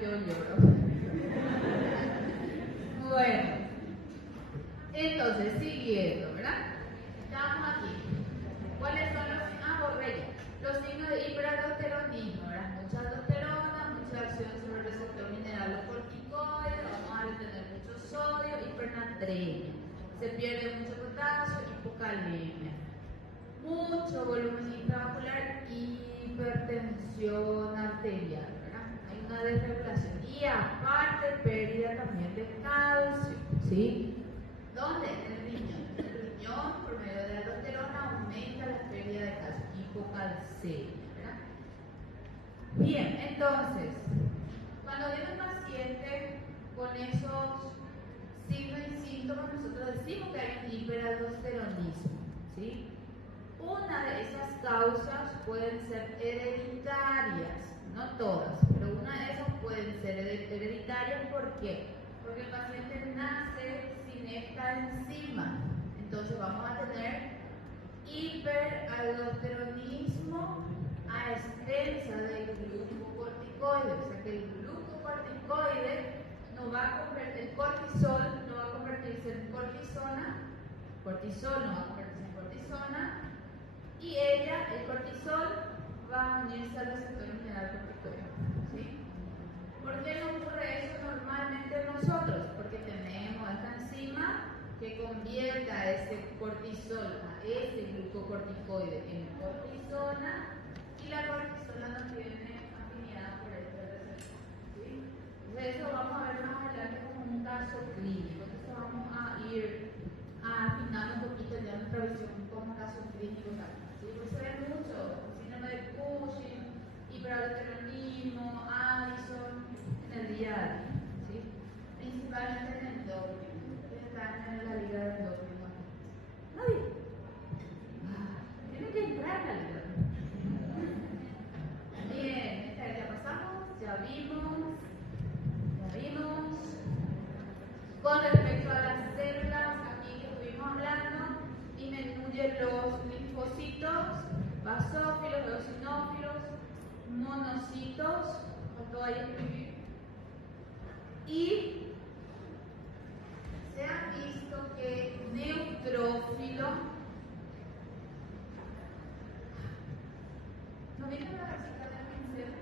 yo lloro. Bueno, entonces, siguiendo, ¿verdad? Estamos aquí. ¿Cuáles son los signos de hiperaldosteronismo? ¿Verdad? Mucha aldosterona, mucha acción sobre el receptor mineral o corticoide, vamos a tener mucho sodio, hipernatremia, se pierde mucho potasio, hipocalemia, mucho volumen intravascular, hipertensión arterial, ¿verdad? Hay una desregulación y aparte pérdida también de calcio, ¿sí? ¿Dónde? En el riñón. El riñón, por medio de la aldosterona, aumenta la pérdida de calcio, hipocalcemia, ¿verdad? Bien, entonces, cuando viene un paciente con esos signos y síntomas, nosotros decimos que hay un hiperaldosteronismo, ¿sí? Una de esas causas pueden ser hereditarias, no todas, pero una de esas pueden ser hereditarias. ¿Por qué? Porque el paciente nace sin esta enzima. Entonces vamos a tener hiperaldosteronismo a expensas del glucocorticoide. O sea que el glucocorticoide no va a convertir, el cortisol no va a convertirse en cortisona, cortisol no va a convertirse en cortisona, y el cortisol, va a unirse al receptor mineral corticoide, ¿sí? ¿Por qué no ocurre eso normalmente en nosotros? Porque tenemos esta enzima que convierte a ese cortisol, a ese glucocorticoide en cortisona, y la cortisona no tiene afinidad por este receptor, ¿sí? Entonces eso vamos a ver más adelante como un caso clínico. Entonces vamos a ir afinando un poquito ya nuestra visión como caso clínico también. ¿Sí? Pues se ve mucho síndrome de Cushing, hiperaldosteronismo, Addison en el día a día, ¿sí? Principalmente en el endocrino. ¿Quiénes están en la liga del endocrino? Nadie. Tiene que entrar a la liga. Bien, esta ya pasamos, ya vimos. Con respecto a las células, aquí que estuvimos hablando, disminuye los linfocitos, basófilos, eosinófilos, monocitos, con todo ahí escribir. Y se ha visto que neutrófilo, ¿no vieron la casita del pincel?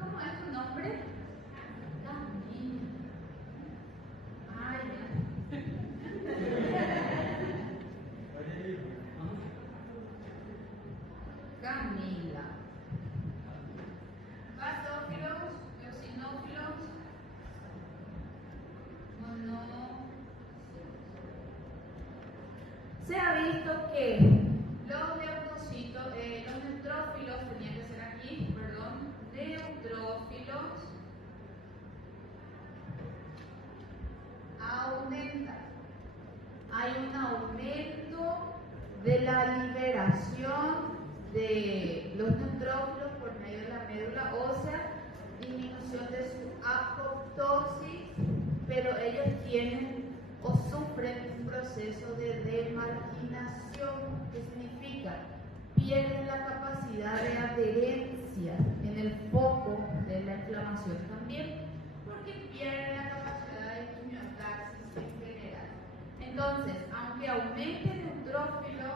¿Cómo es tu nombre? Camila. Ay, Camila. Basófilos, eosinófilos, se ha visto que los neutrófilos, tenían que ser aquí, perdón, neutrófilos aumentan. Hay un aumento de la liberación de los neutrófilos por medio de la médula ósea, disminución de su apoptosis, pero ellos tienen o sufren un proceso de demarginación. ¿Qué significa? Pierden la capacidad de adherencia en el foco de la inflamación también, porque pierden la capacidad de quimiotaxis en general. Entonces, aunque aumente el neutrófilo,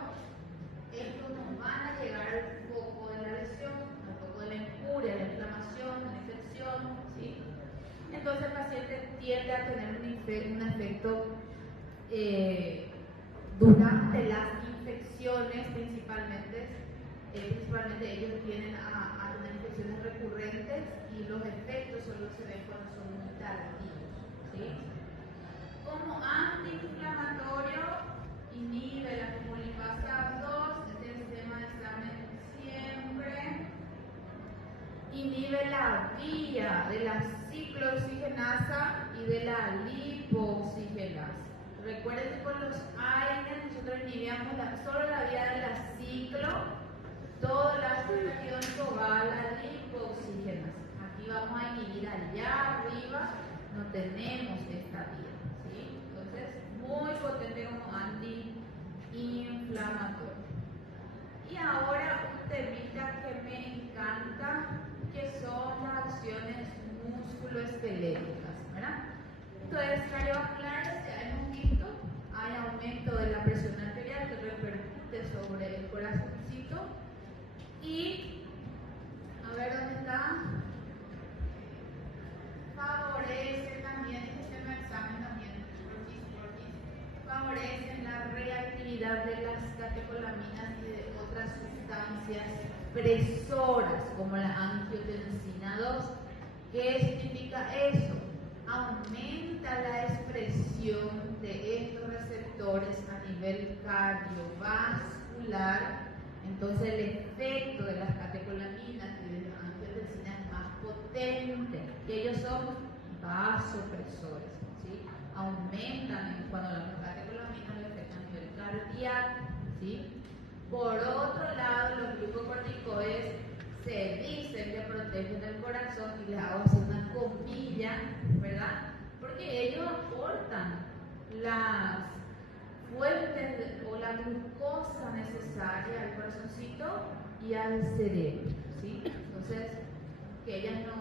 estos no van a llegar al foco de la lesión, al foco de la injuria, la inflamación, la infección, ¿sí? Entonces el paciente tiende a tener un efecto durante las infecciones, principalmente ellos tienden a tener infecciones recurrentes y los efectos solo se ven cuando son muy tardíos, ¿sí? Como antiinflamatorio, inhibe la fosfolipasa 2, este es el tema de examen siempre. Inhibe la vía de la ciclooxigenasa y de la lipooxigenasa. Recuerden que con los AINES nosotros inhibíamos solo la vía de la ciclo, todo el ácido hialurónico va a la lipooxigenasa. Aquí vamos a inhibir allá arriba, no tenemos esta vía, ¿sí? Entonces, muy potente como antiinflamatorio. Y ahora un temita que me encanta, relaciones músculo-esqueléticas, ¿verdad? Entonces, cardiovasculares, ya hemos visto, hay aumento de la presión arterial que repercute sobre el corazoncito. Y, a ver dónde está, favorece también, este sistema de examen también, favorecen la reactividad de las catecolaminas y de otras sustancias presoras como la angiotensina 2. ¿Qué significa eso? Aumenta la expresión de estos receptores a nivel cardiovascular. Entonces el efecto de las catecolaminas y de la angiotensina es más potente, y ellos son vasopresores, ¿sí? Aumentan cuando las catecolaminas lo afectan a nivel cardíaco, ¿sí? Por otro lado, los glucocorticoides se dicen que protegen el corazón, y les hago así una comilla, ¿verdad? Porque ellos aportan las fuentes o la glucosa necesaria al corazoncito y al cerebro, ¿sí? Entonces, que ellas no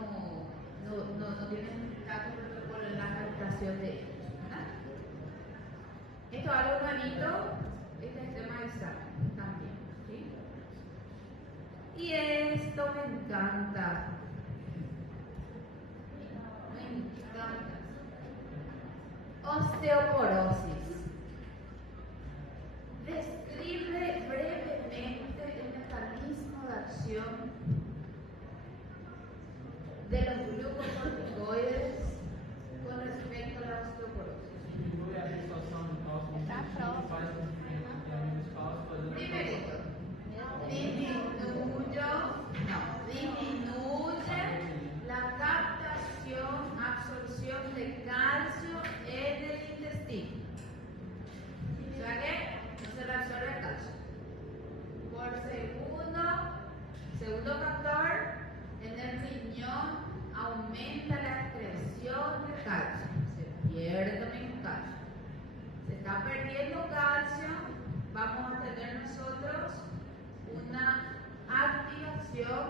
tienen tanto protocolo en la captación de ellos, ¿verdad? Esto es algo nuevito, este es el tema del examen también, ¿sí? Y esto me encanta. Osteoporosis. Describe brevemente el mecanismo de acción de los glucocorticoides con respecto a la osteoporosis. Primerito, disminuye la captación, absorción de calcio en el intestino. O sea que no se reabsorbe el calcio. Por segundo factor, en el riñón aumenta la excreción de calcio. Se pierde también calcio. Se está perdiendo calcio, vamos a tener nosotros una activación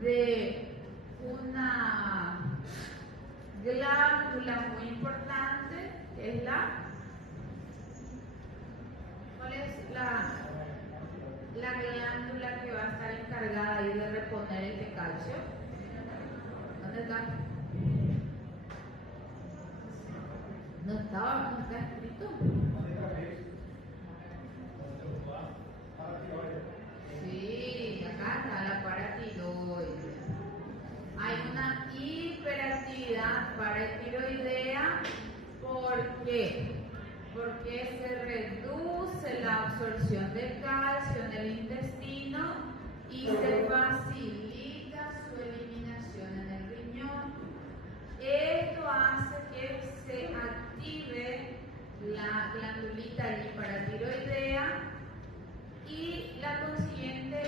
de una glándula muy importante, que es ¿cuál es la glándula que va a estar encargada ahí de reponer este calcio? ¿Dónde está? No está escrito. Sí, acá está la paratiroidea. Hay una hiperactividad paratiroidea. ¿Por qué? Porque se reduce la absorción de calcio en el intestino y se facilita su eliminación en el riñón. Esto hace que se active la glandulita hipertiroidea y la consiguiente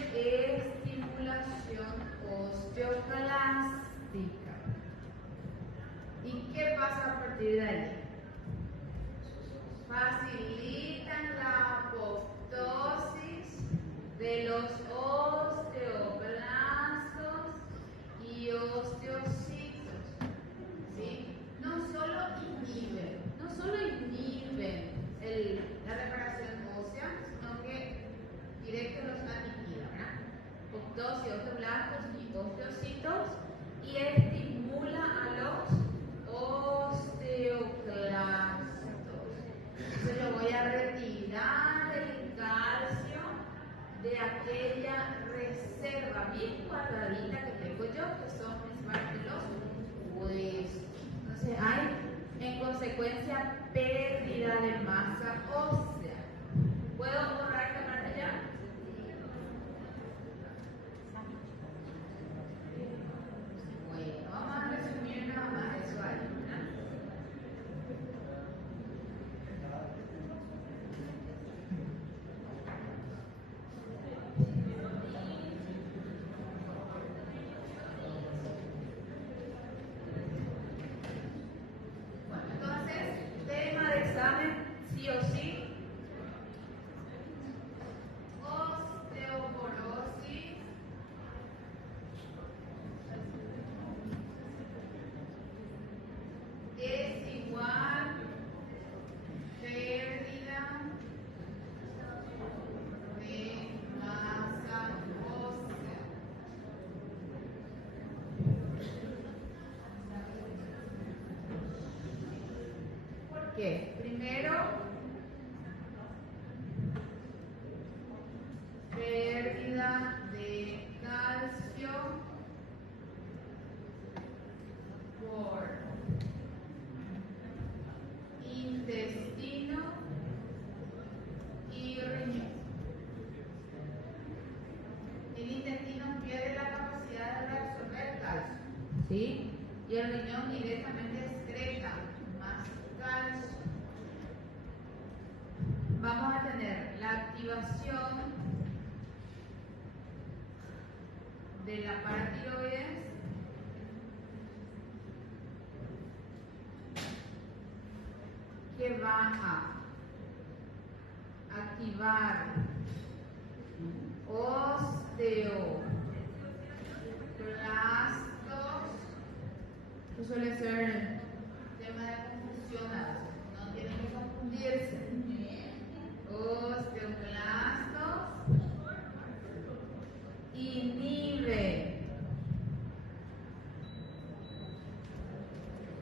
estimulación osteoclástica. ¿Y qué pasa a partir de ahí? Facilitan la apoptosis de los osteoblastos y osteocitos, ¿sí? No solo inhiben la reparación ósea, sino que directo los aniquila, ¿verdad? Apoptosis, osteoblastos y osteocitos, y estimula a los osteoclastos. Entonces yo voy a retirar el calcio de aquella reserva bien cuadradita que tengo yo, que son principalmente los huesos. Entonces hay, en consecuencia, pérdida de masa ósea. ¿Puedo borrar esta parte ya? Bueno, vamos a resumir nada más eso ahí, ¿verdad? Bueno, entonces, tema de examen, sí o sí, ¿sí? Y el riñón directamente excreta más calcio. Vamos a tener la activación de la paratiroides, que va a activar osteoclastos. Esto suele ser tema de confusión a veces, no tienen que confundirse. Osteoclastos, inhibe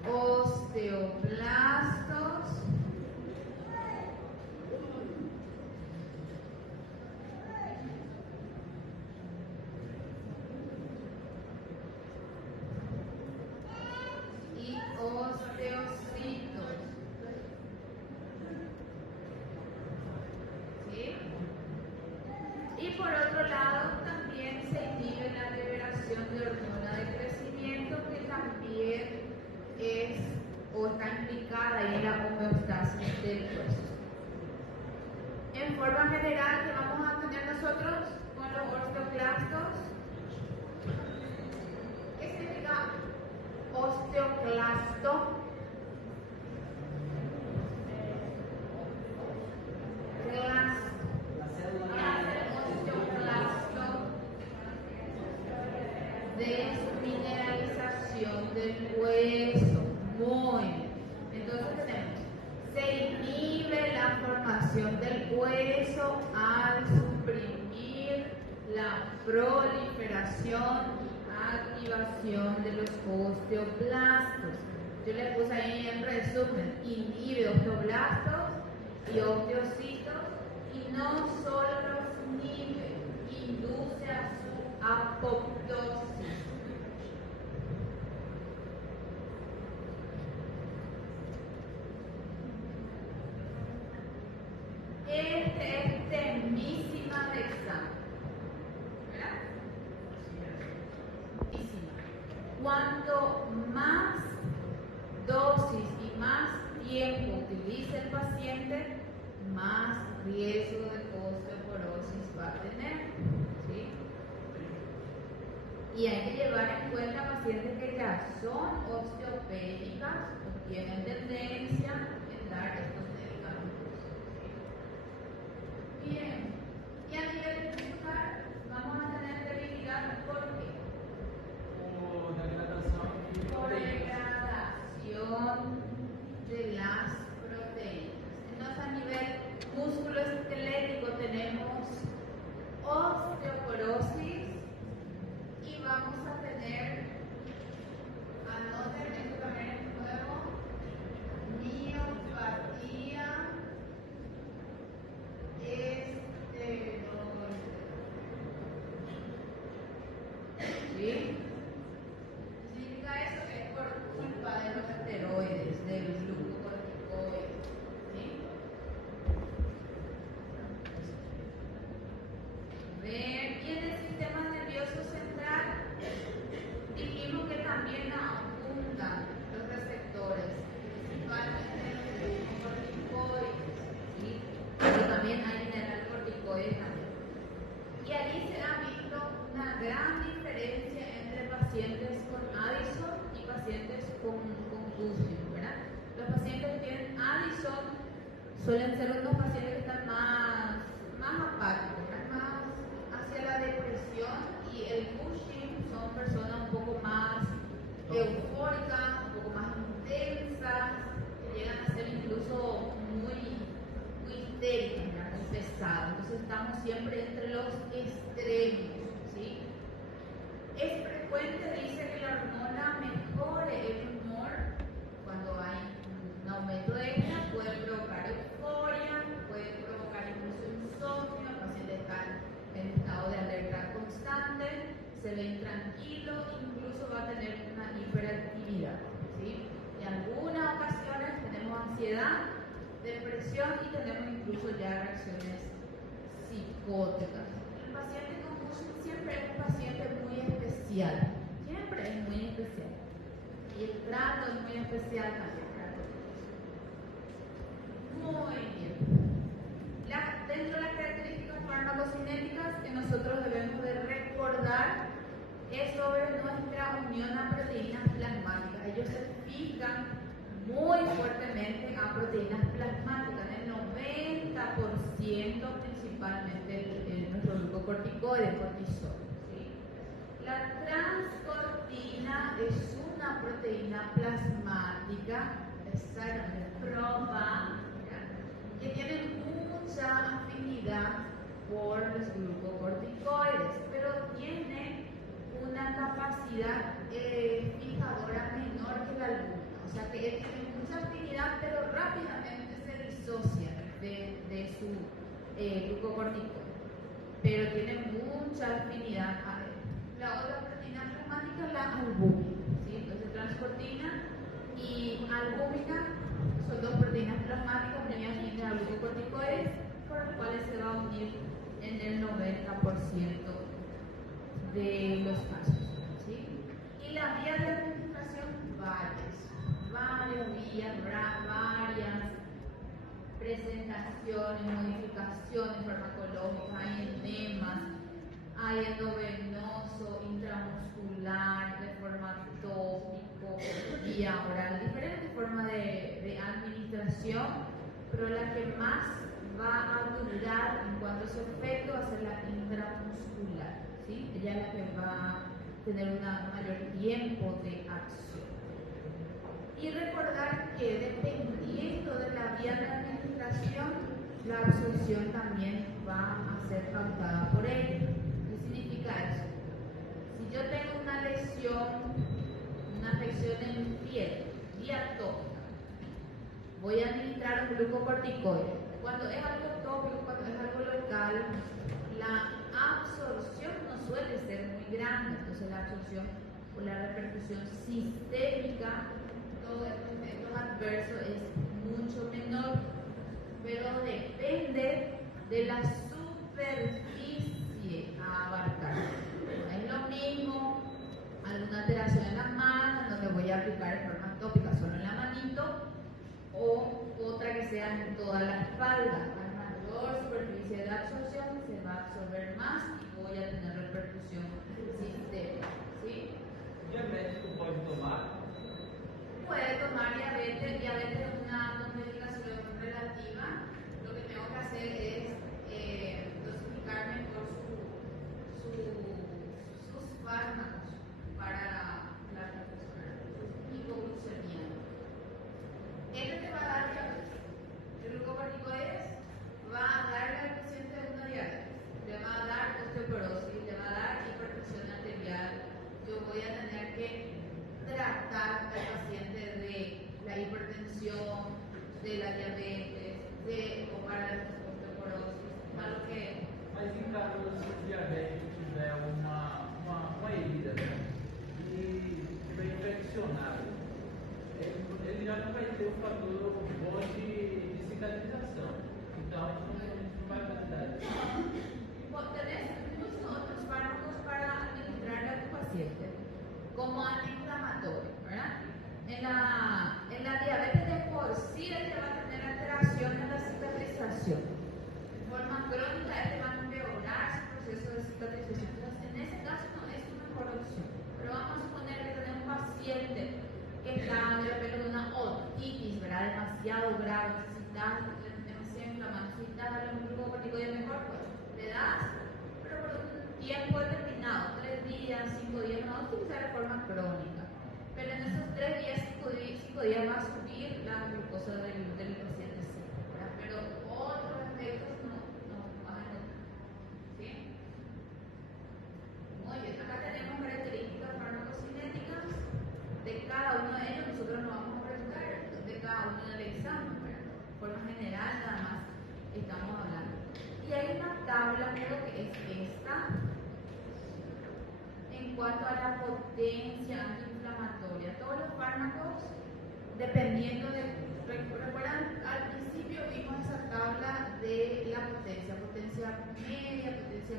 osteoblastos, y osteocitos. ¿Sí? Y por otro lado también se inhibe la liberación de hormona de crecimiento, que también es o está implicada en la homeostasis del hueso. En forma general, ¿qué vamos a tener nosotros con los osteoclastos? ¿Qué significa osteoclasto? Desmineralización del hueso. Muy bien. Entonces tenemos, se inhibe la formación del hueso al suprimir la proliferación y activación de los osteoblastos. Yo le puse ahí en resumen, inhibe osteoblastos y osteocitos, y no solo los inhibe, induce a su apoptosis. Este es temísima de examen, ¿verdad? Temísima. Cuanto más dosis y más tiempo utilice el paciente, más riesgo de osteoporosis va a tener, ¿sí? Y hay que llevar en cuenta pacientes que ya son osteopédicas o tienen tendencia en dar estos medicamentos. Bien, y a nivel muscular vamos a tener debilidad, ¿por qué? Por degradación de las proteínas. Entonces, a nivel musculoesquelético tenemos osteoporosis y vamos a tener, anoten esto también es nuevo, miopatía esteroide. ¿Sí? Significa eso que es por culpa de los esteroides, del glucocorticoide. ¿Sí? Y en el sistema nervioso central dijimos que también abundan los receptores, principalmente los glucocorticoides, ¿sí? Pero también hay mineralocorticoides también. Y allí se ha visto una gran diferencia entre pacientes con Addison y pacientes con Cushing, ¿verdad? Los pacientes que tienen Addison suelen ser unos pacientes que están más apáticos, más hacia la depresión, y el Cushing son personas un poco más eufóricas, un poco más intensas, que llegan a ser incluso muy histéricas, muy pesadas. Entonces estamos siempre entre los extremos, ¿sí? Es frecuente, dice, que la hormona mejore el humor cuando hay un aumento de ella, puede provocar euforia, puede provocar incluso insomnio, el paciente está en estado de alerta constante, se ve intranquilo, incluso va a tener una hiperactividad, ¿sí? En algunas ocasiones tenemos ansiedad, depresión y tenemos incluso ya reacciones psicóticas. El paciente con Cushing siempre es un paciente muy especial, siempre es muy especial. Y el trato es muy especial también para todos. Muy bien. Dentro de las características farmacocinéticas que nosotros debemos de recordar es sobre nuestra unión a proteínas plasmáticas. Ellos se fijan muy fuertemente a proteínas plasmáticas, el 90% principalmente nuestro glucocorticoide, cortisol. ¿Sí? La transcortina es una proteína plasmática, exactamente, proba, que tiene mucha afinidad por los glucocorticoides, pero tiene una capacidad fijadora menor que la albúmina. O sea que él tiene mucha afinidad, pero rápidamente se disocia de su glucocorticoide. Pero tiene mucha afinidad a él. La otra proteína plasmática es la albúmina. ¿Sí? Entonces, transcortina y albúmina son dos proteínas plasmáticas muy afines a glucocorticoides, por las cuales se va a unir en el 90% de los casos. ¿Sí? Y la vía de administración, varias vías, varias presentaciones, modificaciones farmacológicas, hay enemas, hay endovenoso, intramuscular, de forma tópico, vía oral, diferentes formas de administración, pero la que más va a durar en cuanto a su efecto va a ser la intramuscular, ¿sí? Ella es la que va a tener un mayor tiempo de acción. Y recordar que dependiendo de la vía de administración, la absorción también va a ser pautada por él. ¿Qué significa eso? Si yo tengo una lesión, una afección en mi piel, vía tópica, voy a administrar un glucocorticoide. Cuando es algo tópico, cuando es algo local, la absorción no suele ser muy grande, entonces la absorción o la repercusión sistémica, todo estos efectos adversos es mucho menor, pero depende de la superficie a abarcar. No es lo mismo alguna alteración en la mano, donde voy a aplicar de forma tópica solo en la manito, o otra que sea en toda la espalda. A mayor superficie de absorción se va a absorber más y voy a tener repercusión sistémica. ¿Sí? ¿Diabético puede tomar? Puede tomar diabetes. Diabetes es una complicación relativa. Lo que tengo que hacer es dosificar mejor sus fármacos para la hipoglucemia. Este te va a dar diabetes. El glucocorticoides va a darle al paciente una diabetes, le va a dar osteoporosis, le va a dar hipertensión arterial. Yo voy a tener que tratar al paciente de la hipertensión, de la diabetes, o para la osteoporosis, para lo que... Mas em caso se o diabético tiver uma herida, né? E estiver infeccionado, ele já não vai ter o fator bom de cicatrização. Então, a gente não vai precisar disso. Tenés muchos otros fármacos para administrarle a tu paciente, como antiinflamatorio, ¿verdad? En la diabetes de por sí, este va a tener alteración en la cicatrización. De forma crónica, este va a empeorar su proceso de cicatrización. Entonces, en ese caso no es una mejor opción. Pero vamos a suponer que tenemos un paciente que está de repente con una otitis, ¿verdad? Demasiado grave, demasiado inflamado, necesitas darle un glucocorticoide mejor, pues le das, pero por un tiempo determinado, 3 días, 5 días, no vamos a utilizar de forma crónica. Pero en esos 3 días, 5 días va a subir la glucosa del paciente, sí, ¿verdad? Pero otros efectos no van a encontrar. ¿Sí? Muy bien, acá tenemos características farmacocinéticas de cada uno de ellos. Nosotros no vamos a preguntar de cada uno del examen, ¿verdad? De forma general, nada más estamos hablando. Y hay una tabla, creo que es esta, en cuanto a la potencia antiinflamatoria. Todos los fármacos, dependiendo de... ¿Recuerdan? Al principio vimos esa tabla de la potencia media, potencia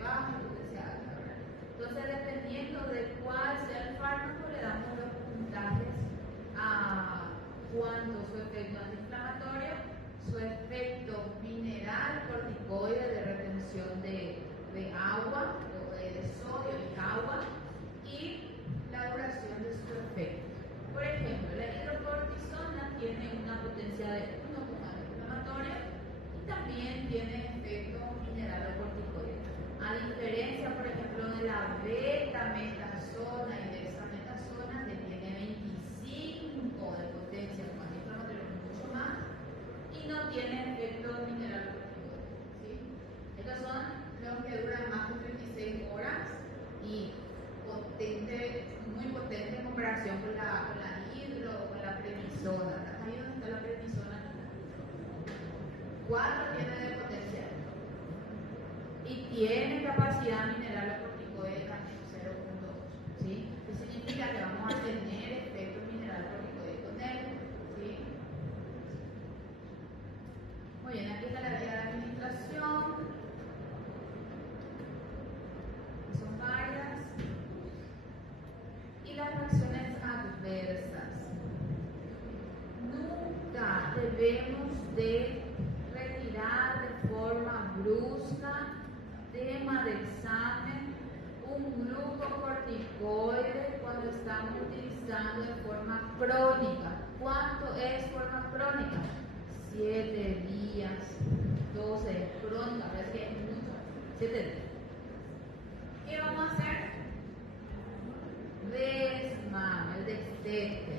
baja y potencia alta, ¿verdad? Entonces, dependiendo de cuál sea el fármaco, le damos los puntajes. cuanto a su efecto antiinflamatorio, su efecto mineral corticoide de retención de agua, de sodio y agua, y la duración de su efecto. Por ejemplo, la hidrocortisona tiene una potencia de 1 como antiinflamatorio y también tiene efecto mineral corticoide. A diferencia, por ejemplo, de la beta-metasona y de esa metasona que tiene 25 de potencia como antiinflamatorio, mucho más, y no tiene efecto mineral corticoide. ¿Sí? Estos son los que duran más de 36 horas y muy potente en comparación con la hidro o con la prednisona. Ahí donde está la prednisona, 4 tiene de potencia y tiene capacidad mineral corticoide también 0.8. ¿Sí? ¿Qué significa? Que vamos a tener efecto mineral corticoide con él. ¿Sí? Muy bien, aquí está la guía de administración. Son varias. Y las reacciones adversas. Nunca debemos de retirar de forma brusca, tema de examen, un glucocorticoide cuando estamos utilizando de forma crónica. ¿Cuánto es forma crónica? 7 días, 12, crónica, parece que es mucho. 7 días. ¿Qué vamos a hacer? Desmame, el destete.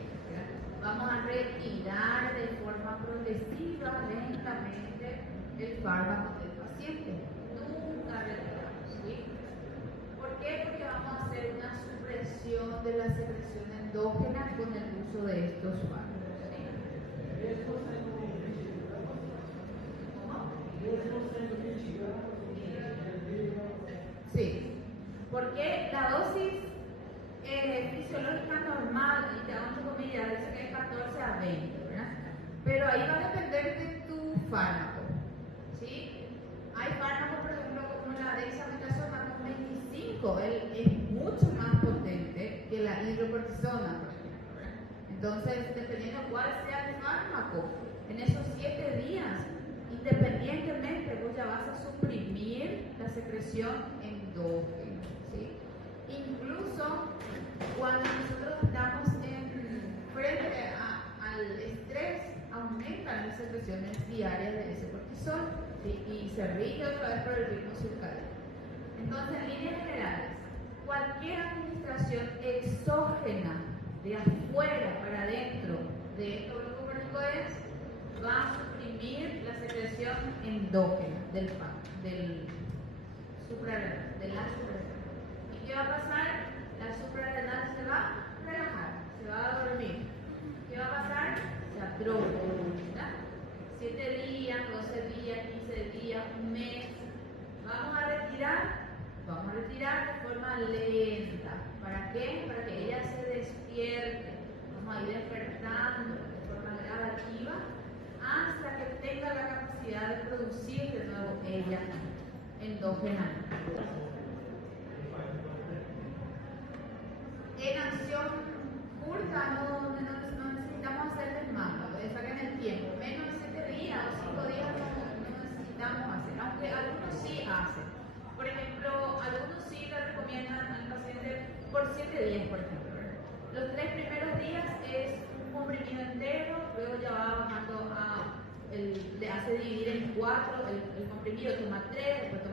Vamos a retirar de forma progresiva, lentamente, el fármaco del paciente. Nunca retiramos, ¿sí? ¿Por qué? Porque vamos a hacer una supresión de la secreción endógena con el uso de estos fármacos. ¿Sí? ¿Cómo? Sí. Porque la dosis fisiológica normal, y te hago entre comillas, dice que es 14 a 20, ¿verdad? Pero ahí va a depender de tu fármaco, ¿sí? Hay fármacos, por ejemplo, como la dexametasona con 25, él es mucho más potente que la hidrocortisona, por ejemplo, ¿verdad? Entonces, dependiendo cuál sea el fármaco, en esos 7 días, independientemente, vos ya vas a suprimir la secreción endógena, ¿sí? Incluso cuando nosotros estamos frente al estrés, aumentan las secreciones diarias de ese cortisol, ¿sí? Y se rige otra vez por el ritmo circadiano. Entonces, en líneas generales, cualquier administración exógena de afuera para adentro de estos glucocorticoides va a suprimir la secreción endógena del suprarrenal, de la suprarrenal. ¿Y qué va a pasar? La suprarrenal se va a relajar, se va a dormir. ¿Qué va a pasar? Se atrofia. 7 días, 12 días, 15 días, un mes. Vamos a retirar de forma lenta. ¿Para qué? Para que ella se despierte. Vamos a ir despertando de forma gradativa hasta que tenga la capacidad de producir de nuevo ella endógena. En acción curta no necesitamos hacer desmando, saquen el tiempo. Menos de 7 días o 5 días no necesitamos hacer, aunque algunos sí hacen. Por ejemplo, algunos sí le recomiendan al paciente por 7 días, por ejemplo. Los 3 primeros días es un comprimido entero, luego ya va bajando le hace dividir en 4 el comprimido, toma 3, después toma